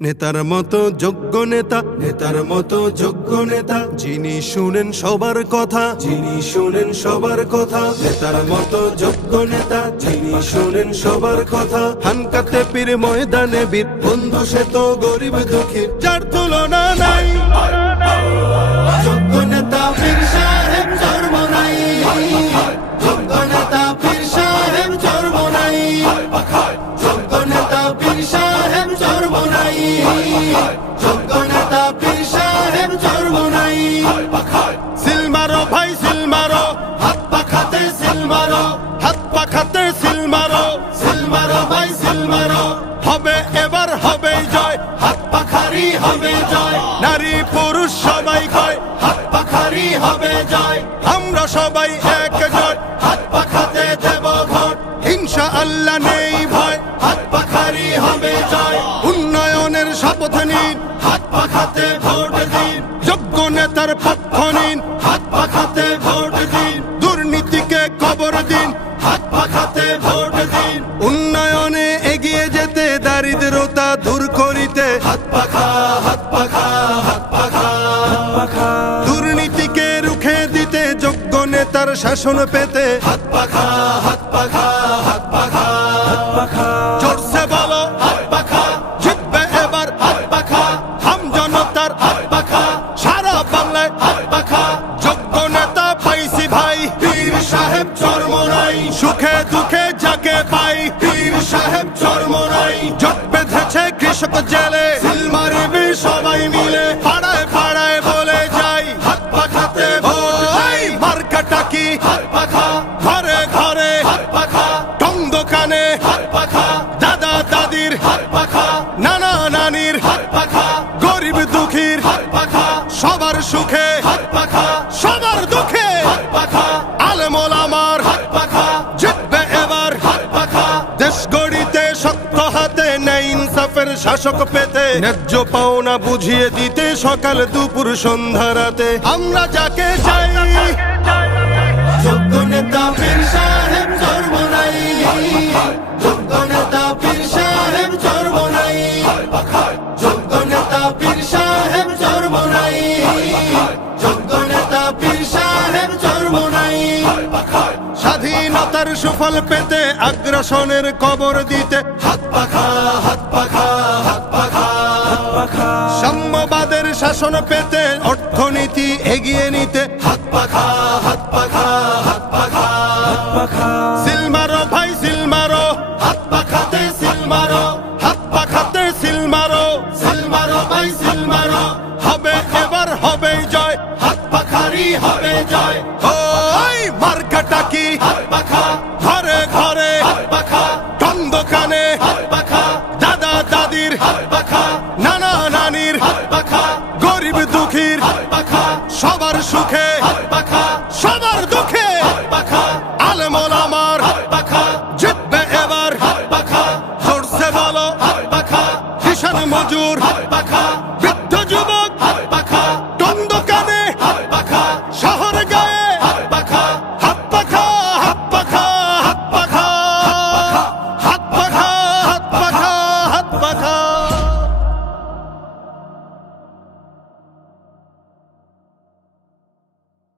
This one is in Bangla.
নেতার মতো যোগ্য নেতা, নেতার মতো যোগ্য নেতা, যিনি শুনেন সবার কথা, যিনি শুনেন সবার কথা। নেতার মতো যোগ্য নেতা, যিনি শুনেন সবার কথা। হানকাতে পীর ময়দানে বীর, বন্ধু সে তো গরিব দুঃখী, যার তুলনা নাই। যোগ্য নেতা পীর সাহেব চরমোনাই, যোগ্য নেতা পীর সাহেব চরমোনাই, যোগ্য নেতা পীর সাহেব চরমোনাই, যোগ্য নেতা পীর সাহেব চরমোনাই। সিল মারো ভাই সিল মারো, হাত পাখাতে সিল মারো, হাত পাখাতে সিল মারো, সিল মারো ভাই সিল মারো। হবে এবার হবে জয়, হাত পাখারি হবে জয়। নারী পুরুষ সবাই কয়, হাত পাখারি হবে জয়। আমরা সবাই একজোট, হাত পাখাতে দেব ভোট, ইনশাআল্লাহ নেই ভয়। হাত পাখারি হবে জয়। উন্নয়নের শপথ নিন, হাত পাখাতে ভোট দিন। যোগ্য নেতার পক্ষ নিন, হাত পাখাতে ভোট দিন। দুর্নীতিকে কবর দিন, হাত পাখাতে ভোট দিন। উন্নয়নে এগিয়ে যেতে, দারিদ্রতা দূর করিতে, হাত পাখা হাত পাখা হাত পাখা হাত পাখা। দুর্নীতিকে রুখে দিতে, যোগ্য নেতার শাসন পেতে, হাত পাখা হাত পাখা হাত পাখা হাত পাখা। জোরসে বলো হাত পাখা, জিতবে এবার হাত পাখা। হাম জনতার হাত পাখা, সারা বাংলায় হাত পাখা। যোগ্য নেতা পাইছি ভাই, পীর সাহেব চরমোনাই। সুখে দুঃখে যাকে পাই, পীর সাহেব চরমোনাই। জট বেঁধেছে কৃষক জেলে, সিল মারবে সবাই মিলে। পাড়ায় পাড়ায় বলে যাই, হাত পাখাতে ভোট দেই। মার্কাটা কি হাত পাখা, ঘরে ঘরে হাত পাখা। টং দোকানে হাত পাখা, দাদা দাদির হাত পাখা, নানা নানির হাত পাখা। গরিব দুঃখীর হাত পাখা, সবার সুখে হাত পাখা, সবার দুঃখে হাত পাখা। আলেম ওলামার হাত পাখা, জিতবে এবার হাত পাখা। দেশ গড়িতে শক্ত হাতে, ন্যায় ইনসাফের শাসক পেতে। ন্যায্য পাওনা বুঝিয়ে দিতে, সকাল দুপুর সন্ধ্যা রাতে। আমরা যাকে চাই, যোগ্য নেতা পীর সাহেব চরমোনাই। যোগ্য নেতা পীর সাহেব চরমোনাই, যোগ্য নেতা পীর সাহেব চরমোনাই, যোগ্য নেতা পীর সাহেব চরমোনাই। স্বাধীনতার সুফল পেতে, আগ্রাসনের কবর দিতে, হাত পাখা হাত পাখা হাত পাখা হাত পাখা। সাম্যবাদের শাসন পেতে, অর্থনীতি এগিয়ে নিতে, হাত পাখা হাত পাখা হাত পাখা হাত পাখা। সিল মারো ভাই সিল মারো, হাত পাখাতে সিল মারো, হাত পাখাতে সিল মারো, সিল মারো ভাই সিল মারো। হবে এবার হবে জয়, হাত পাখারি হবে জয়। ওই মার্কাটা কি হাত পাখা, ঘরে ঘরে হাত পাখা। টং দোকানে হাত পাখা, দাদা দাদির হাত পাখা, নানা নানির হাত পাখা। গরিব দুঃখীর হাত পাখা, সবার